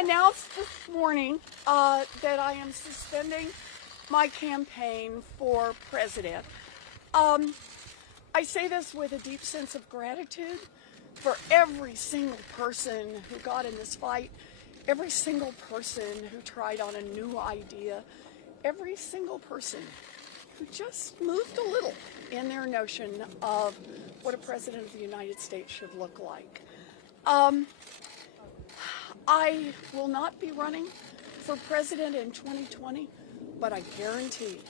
announced this morning that I am suspending my campaign for president. I say this with a deep sense of gratitude for every single person who got in this fight, every single person who tried on a new idea, every single person who just moved a little in their notion of what a president of the United States should look like. I will not be running for president in 2020, but I guarantee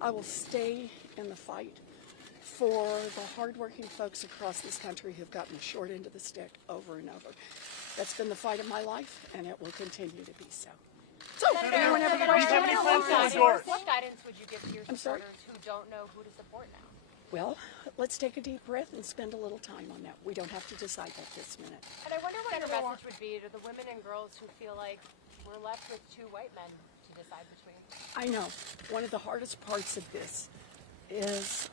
I will stay in the fight for the hardworking folks across this country who've gotten the short end of the stick over and over. That's been the fight of my life, and it will continue to be so. So, anyone have a question? What guidance would you give to your supporters who don't know who to support now? Well, let's take a deep breath and spend a little time on that. We don't have to decide that this minute. And I wonder what your message would be to the women and girls who feel like we're left with two white men to decide between. I know. One of the hardest parts of this is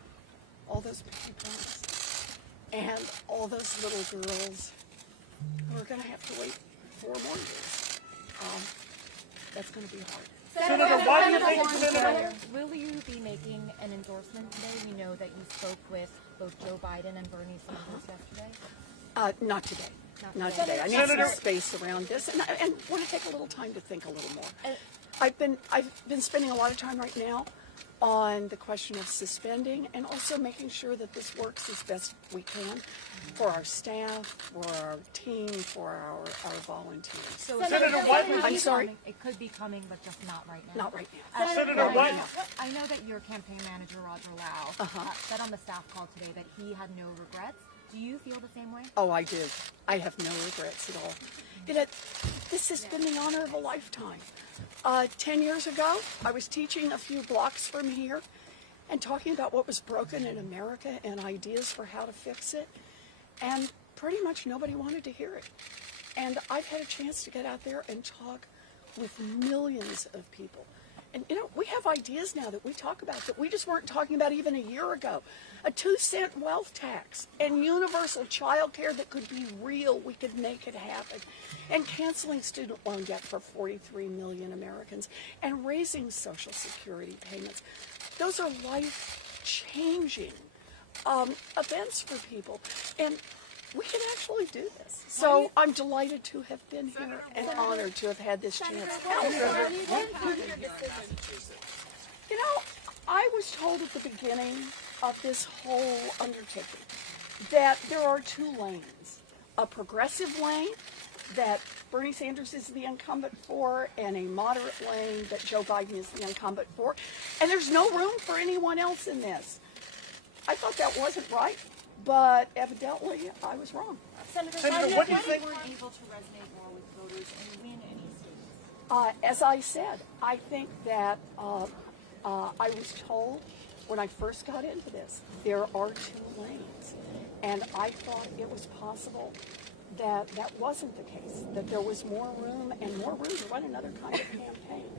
all those baby promises and all those little girls who are going to have to wait 4 more years. That's going to be hard. Senator, why do you think Senator? Will you be making an endorsement today? We know that you spoke with both Joe Biden and Bernie Sanders yesterday. Not today. Not today. I need some space around this, and want to take a little time to think a little more. I've been spending a lot of time right now on the question of suspending and also making sure that this works as best we can for our staff, for our team, for our volunteers. So Senator, I'm sorry? It could be coming, but just not right now. Not right now. Senator, what? I know that your campaign manager, Roger Lau, said on the staff call today that he had no regrets. Do you feel the same way? Oh, I do. I have no regrets at all. This has been the honor of a lifetime. 10 years ago, I was teaching a few blocks from here and talking about what was broken in America and ideas for how to fix it. And pretty much nobody wanted to hear it. And I've had a chance to get out there and talk with millions of people. And, we have ideas now that we talk about that we just weren't talking about even a year ago. A 2-cent wealth tax and universal child care that could be real. We could make it happen. And canceling student loan debt for 43 million Americans and raising Social Security payments. Those are life-changing events for people. And we can actually do this. So I'm delighted to have been here and honored to have had this chance. I was told at the beginning of this whole undertaking that there are 2 lanes. A progressive lane that Bernie Sanders is the incumbent for and a moderate lane that Joe Biden is the incumbent for. And there's no room for anyone else in this. I thought that wasn't right, but evidently I was wrong. Senator, what do you think? Were able to resonate more with voters and win any states? As I said, I think that I was told when I first got into this, there are 2 lanes. And I thought it was possible that that wasn't the case, that there was more room to run another kind of campaign.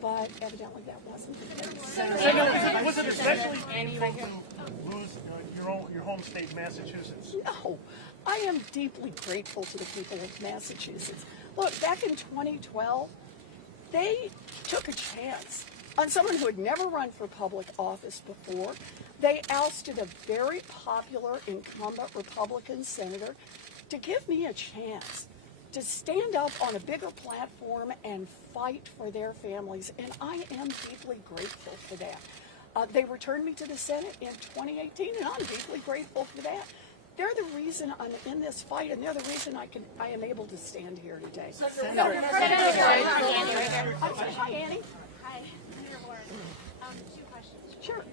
But evidently that wasn't the case. Senator, was it especially painful to lose your home state, Massachusetts? No, I am deeply grateful to the people of Massachusetts. Look, back in 2012, they took a chance on someone who had never run for public office before. They ousted a very popular incumbent Republican senator to give me a chance to stand up on a bigger platform and fight for their families, and I am deeply grateful for that. They returned me to the Senate in 2018, and I'm deeply grateful for that. They're the reason I'm in this fight, and they're the reason I am able to stand here today. No. Hi, Annie. Hi, Senator Warren. 2 questions. Sure.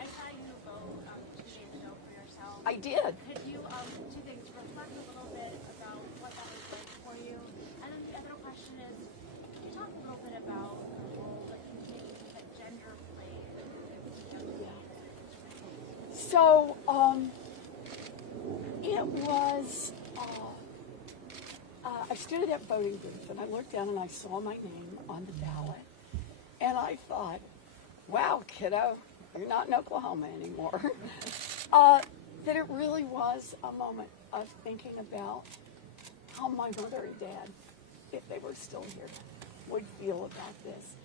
I saw you vote 2 days ago for yourself. I did. Could you, 2 things, reflect a little bit about what that was like for you? And then the other question is, could you talk a little bit about the role that you think that gender played in So, it was, I stood at that voting booth and I looked down and I saw my name on the ballot. And I thought, wow, kiddo, you're not in Oklahoma anymore. That it really was a moment of thinking about how my mother and dad if they were still here, would feel about this.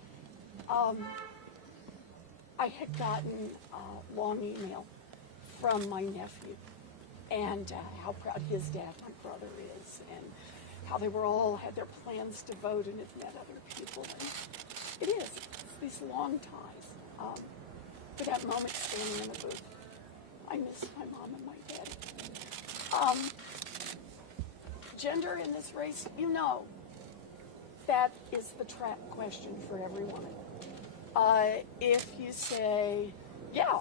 I had gotten a long email from my nephew and how proud his dad, my brother, is, and how they were all had their plans to vote and had met other people. And it is. It's these long ties. But that moment standing in the booth, I miss my mom and my daddy. Gender in this race, you know, that is the trap question for everyone. If you say, yeah,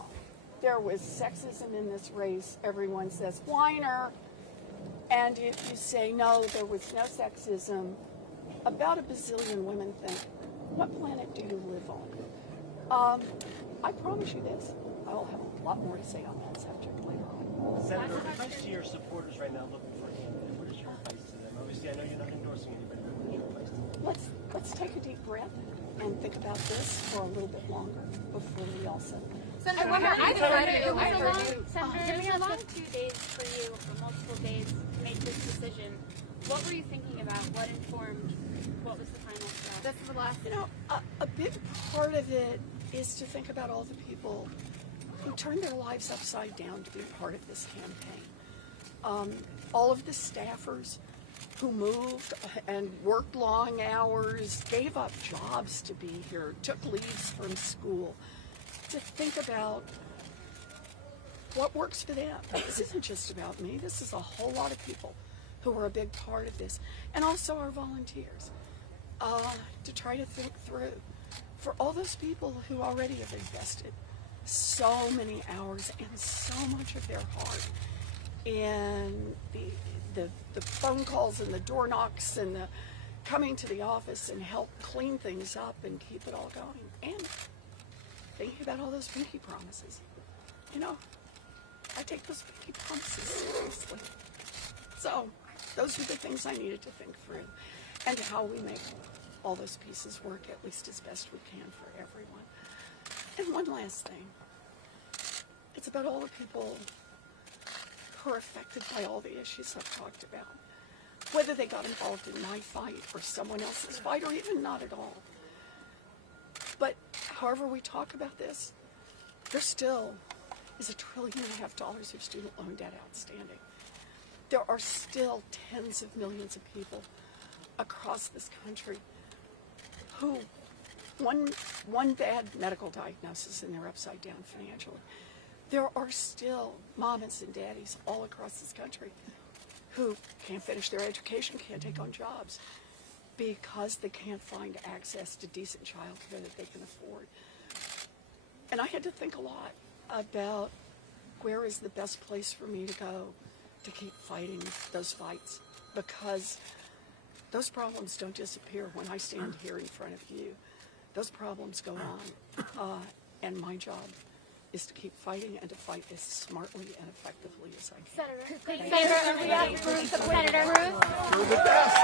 there was sexism in this race, everyone says, whiner. And if you say, no, there was no sexism, about a bazillion women think, what planet do you live on? I promise you this, I will have a lot more to say on that subject later on. Senator, advice to your supporters right now looking for a candidate. What is your advice to them? Obviously, I know you're not endorsing anybody, but what is your advice to them? Let's take a deep breath and think about this for a little bit longer before we all settle. Senator, it was a long 2 days for you, or multiple days, to make this decision. What were you thinking about? What informed? What was the final step? This is the last. You know, a big part of it is to think about all the people who turned their lives upside down to be part of this campaign. All of the staffers who moved and worked long hours, gave up jobs to be here, took leaves from school, to think about what works for them. This isn't just about me. This is a whole lot of people who are a big part of this, and also our volunteers, to try to think through for all those people who already have invested so many hours and so much of their heart in the phone calls and the door knocks and the coming to the office and help clean things up and keep it all going. And thinking about all those pinky promises. You know, I take those pinky promises seriously. So those are the things I needed to think through, and how we make all those pieces work at least as best we can for everyone. And one last thing. It's about all the people who are affected by all the issues I've talked about. Whether they got involved in my fight or someone else's fight, or even not at all. But however we talk about this, there still is $1.5 trillion of student loan debt outstanding. There are still tens of millions of people across this country who one bad medical diagnosis and they're upside down financially. There are still mamas and daddies all across this country who can't finish their education, can't take on jobs because they can't find access to decent child care that they can afford. And I had to think a lot about where is the best place for me to go to keep fighting those fights, because those problems don't disappear when I stand here in front of you. Those problems go on, and my job is to keep fighting and to fight as smartly and effectively as I can. Senator, Bruce. You're the best.